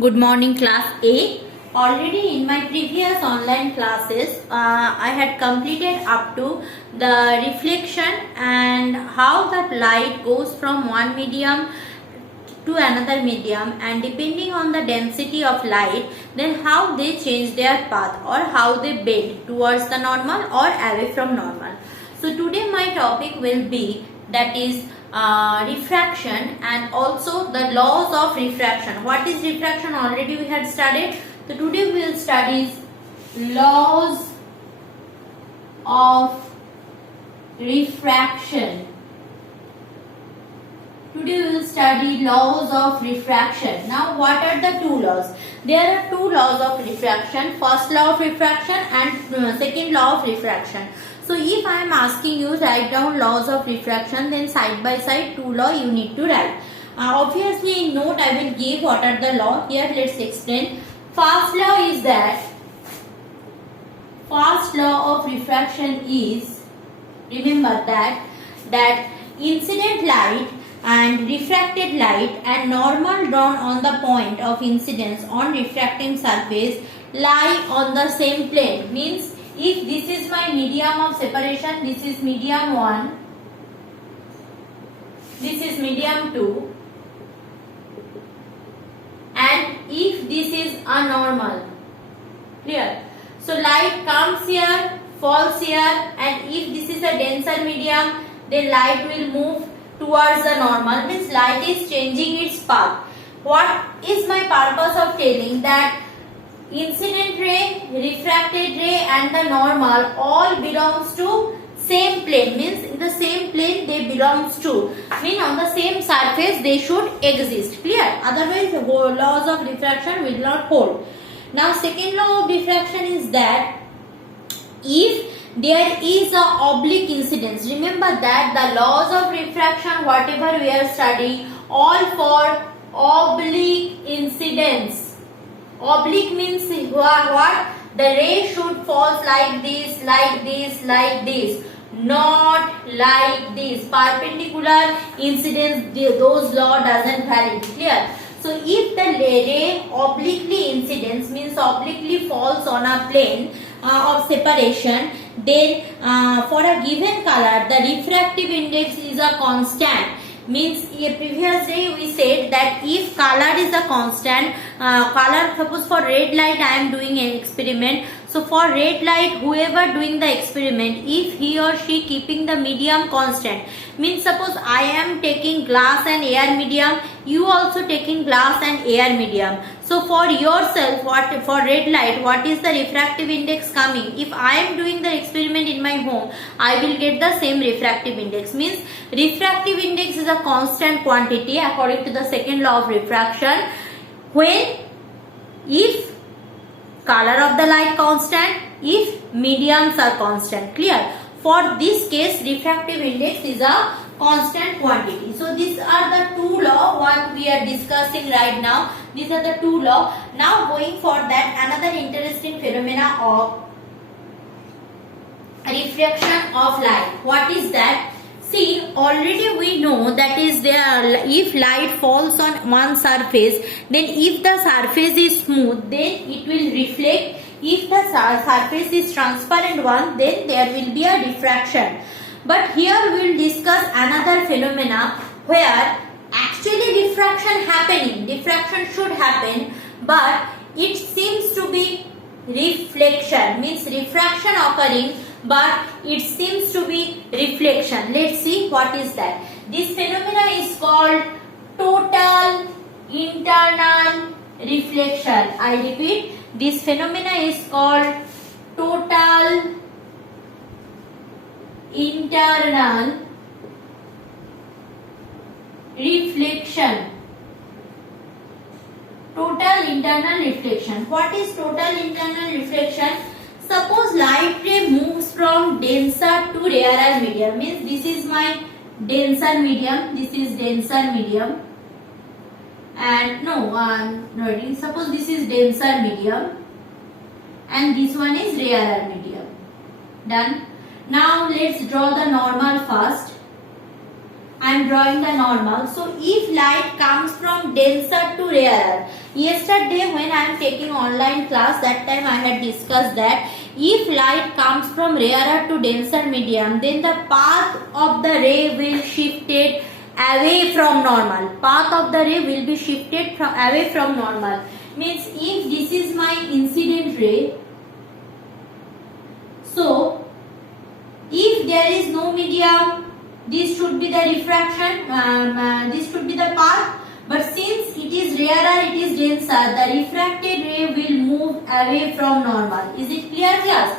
Good morning, class A. Already in my previous online classes, I had completed up to the reflection and how the light goes from one medium to another medium, and depending on the density of light, then how they change their path or how they bend towards the normal or away from normal. So today my topic will be, that is refraction and also the laws of refraction. What is refraction? Already we had studied. So today we will study laws of refraction. Today we will study laws of refraction. Now what are the two laws? There are two laws of refraction. First law of refraction and second law of refraction. So if I am asking you write down laws of refraction, then side by side two law you need to write. Obviously in note I will give what are the law. Here let's explain. First law is that, first law of refraction is, remember that incident light and refracted light and normal drawn on the point of incidence on refracting surface lie on the same plane. Means if this is my medium of separation, this is medium 1, this is medium 2, and if this is a normal, clear? So light comes here, falls here, and if this is a denser medium, then light will move towards the normal, means light is changing its path. What is my purpose of telling that incident ray, refracted ray and the normal all belongs to same plane, means in the same plane they belongs to, mean on the same surface they should exist, clear? Otherwise the laws of refraction will not hold. Now second law of refraction is that if there is a oblique incidence, remember that the laws of refraction whatever we are studying all for oblique incidence. Oblique means what? The ray should fall like this, like this, like this, not like this. Perpendicular incidence, those law doesn't valid, clear? So if the ray obliquely incidence means obliquely falls on a plane of separation, then for a given color the refractive index is a constant. Means previous day we said that if color is a constant, color, suppose for red light I am doing an experiment. So for red light, whoever doing the experiment, if he or she keeping the medium constant, means suppose I am taking glass and air medium, you also taking glass and air medium. So for yourself, what for red light, what is the refractive index coming? If I am doing the experiment in my home, I will get the same refractive index. Means refractive index is a constant quantity according to the second law of refraction. When if color of the light constant, if mediums are constant, clear? For this case refractive index is a constant quantity. So these are the two law what we are discussing right now. These are the two law. Now going for that, another interesting phenomena of refraction of light. What is that? See, already we know that is there, if light falls on one surface, then if the surface is smooth, then it will reflect. If the surface is transparent one, then there will be a refraction. But here we will discuss another phenomena where actually diffraction should happen, but it seems to be reflection, means refraction occurring, but it seems to be reflection. Let's see what is that. This phenomena is called total internal reflection. I repeat, this phenomena is called total internal reflection. Total internal reflection. What is total internal reflection? Suppose light ray moves from denser to rarer medium, means this is my denser medium, this is denser medium, and suppose this is denser medium and this one is rarer medium. Done. Now let's draw the normal first. I am drawing the normal. So if light comes from denser to rarer, Yesterday when I am taking online class, that time I had discussed that if light comes from rarer to denser medium, then the path of the ray will shifted away from normal. Path of the ray will be shifted away from normal. Means if this is my incident ray, so if there is no medium, this should be the refraction, this should be the path. But since it is rarer, it is denser, the refracted ray will move away from normal. Is it clear, class?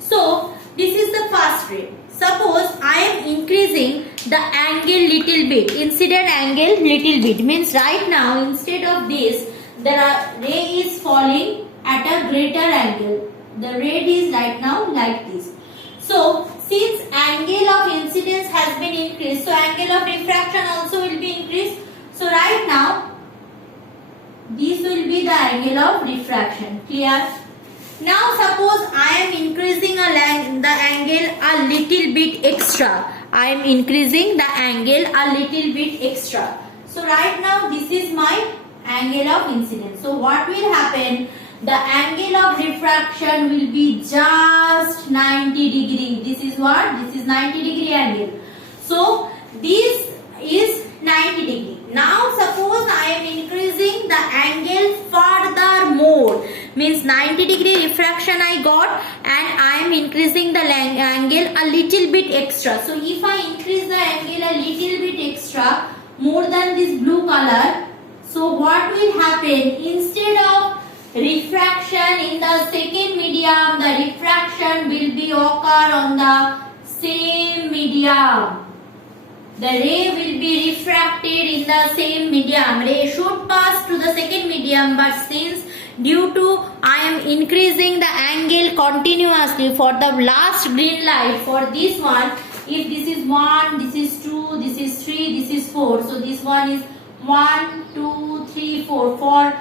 So this is the first ray. Suppose I am increasing the angle little bit, incident angle little bit, means right now instead of this, the ray is falling at a greater angle. The ray is right now like this. So since angle of incidence has been increased, so angle of refraction also will be increased. So right now this will be the angle of refraction. Clear? Now suppose I am increasing the angle a little bit extra. I am increasing the angle a little bit extra. So right now this is my angle of incidence. So what will happen? The angle of refraction will be just 90 degree. This is what? This is 90 degree angle. So this is 90 degree. Now suppose I am increasing the angle further more. Means 90 degree refraction I got, and I am increasing the angle a little bit extra. So if I increase the angle a little bit extra, more than this blue color, so what will happen? Instead of refraction in the second medium, the refraction will be occur on the same medium. The ray will be refracted in the same medium. Ray should pass to the second medium, but since due to I am increasing the angle continuously for the last green light, for this one, if this is 1, this is 2, this is 3, this is 4. So this one is 1, 2, 3, 4. For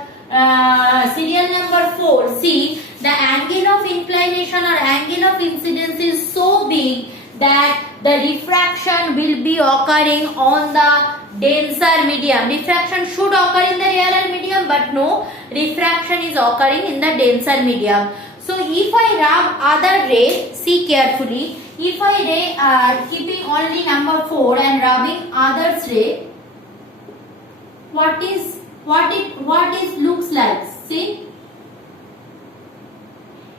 serial number 4, see, the angle of inclination or angle of incidence is so big that the refraction will be occurring on the denser medium. Refraction should occur in the rarer medium, but no, refraction is occurring in the denser medium. So if I rub other ray, see carefully, if I keeping only number 4 and rubbing others ray, what it looks like? See,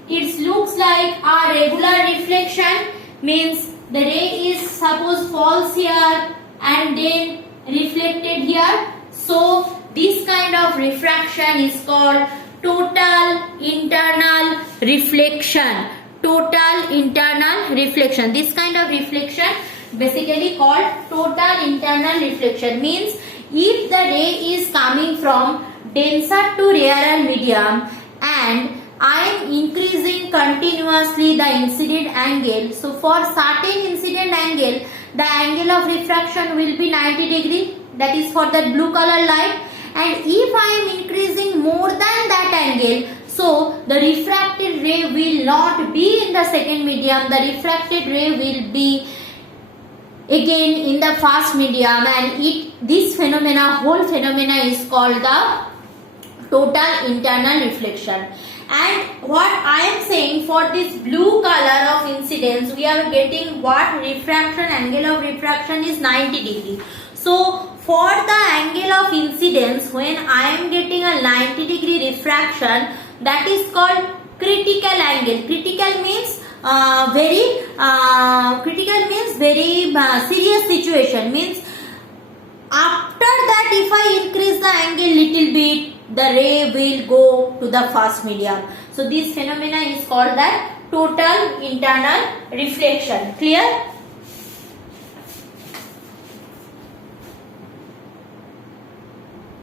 it looks like a regular reflection. Means the ray is suppose falls here and then reflected here. So this kind of refraction is called total internal reflection. Total internal reflection. This kind of reflection basically called total internal reflection. Means if the ray is coming from denser to rarer medium and I am increasing continuously the incident angle. So for certain incident angle, the angle of refraction will be 90 degree. That is for the blue color light. And if I am increasing more than that angle, so the refracted ray will not be in the second medium. The refracted ray will be again in the first medium, and this phenomena, whole phenomena is called the total internal reflection. And what I am saying, for this blue color of incidence, we are getting what? Refraction, angle of refraction is 90 degree. So for the angle of incidence, when I am getting a 90 degree refraction, that is called critical angle. Critical means very serious situation. Means after that, if I increase the angle little bit, the ray will go to the first medium. So this phenomena is called the total internal reflection. Clear?